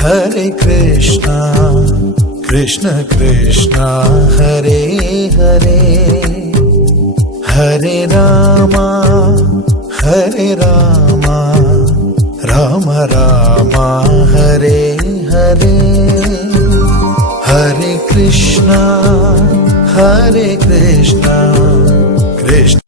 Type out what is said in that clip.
Hare Krishna, Krishna Krishna, Hare Hare, Hare Rama, Hare Rama, Rama Rama, Hare Hare, Hare Krishna, Krishna